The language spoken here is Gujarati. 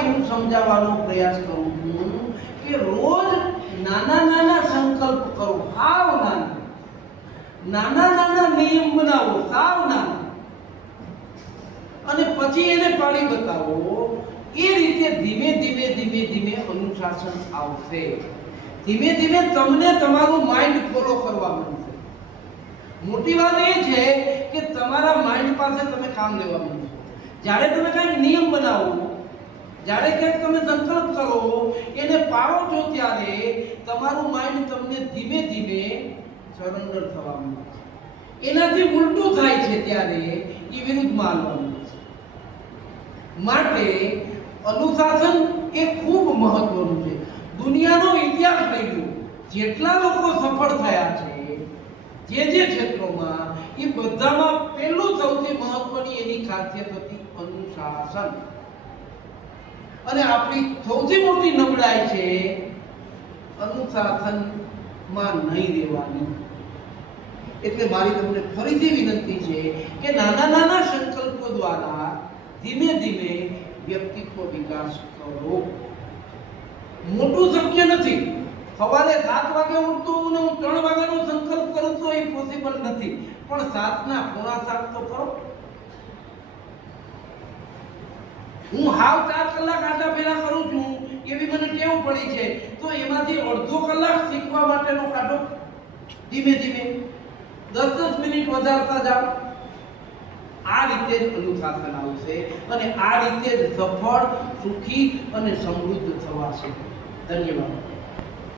એવું સમજાવવાનો પ્રયાસ કરું છું કે રોજ નાના નાના સંકલ્પ કરો, સાવ નાના નાના નાના નિયમ બનાવો, સાવ નાના, અને પછી એને પાડી બતાવો. એ રીતે ધીમે ધીમે ધીમે ધીમે અનુશાસન આવશે. ધીમે ધીમે તમને તમારું માઇન્ડ ફોલો કરવા માંડશે. મોટી વાત એ છે કે તમારા માઇન્ડ પાસે તમે કામ લેવા માંડો. જ્યારે તમે કંઈક નિયમ બનાવો, જ્યારે કંઈક તમે સંકલ્પ કરો, એને પાડો છો, ત્યારે તમારું માઇન્ડ તમને ધીમે ધીમે સરેન્ડર થવા માંડે છે. એનાથી ઉલટું થાય છે ત્યારે એ વિરુદ્ધમાં આવવાનું છે. માટે અનુશાસન એ ખૂબ મહત્વનું છે. દુનિયાનો ઇતિહાસ લઈ લો, જેટલા લોકો સફળ થયા છે જે ક્ષેત્રોમાં, એ બધામાં પહેલું સૌથી મહત્વની એની ખાસિયત હતી અનુશાસન. અને આપણી સૌથી મોટી નબળાઈ છે અનુશાસનમાં નહીં રહેવાની. એટલે મારી તમને ફરીથી વિનંતી છે કે નાના નાના સંકલ્પો દ્વારા ધીમે ધીમે વ્યક્તિત્વ વિકાસ કરો. મોટું શક્ય નથી. સવારે 7 વાગે ઉઠતો હું ને હું 3 વાગ્યાનો સંકલ્પ કરું તો એ પોસિબલ નથી, પણ 7:45 તો કરો. હું હાવ 4 કલાક આડા ફેરા કરું છું, એવી મને ટેવ પડી છે, તો એમાંથી અડધો કલાક શીખવા માટેનો કાઢો. ધીમે ધીમે 10 મિનિટ વધારતા જાઓ. આ રીતે જ અનુશાસન આવશે અને આ રીતે જ સફળ, સુખી અને સમૃદ્ધ થવાશે. ધન્યવાદ.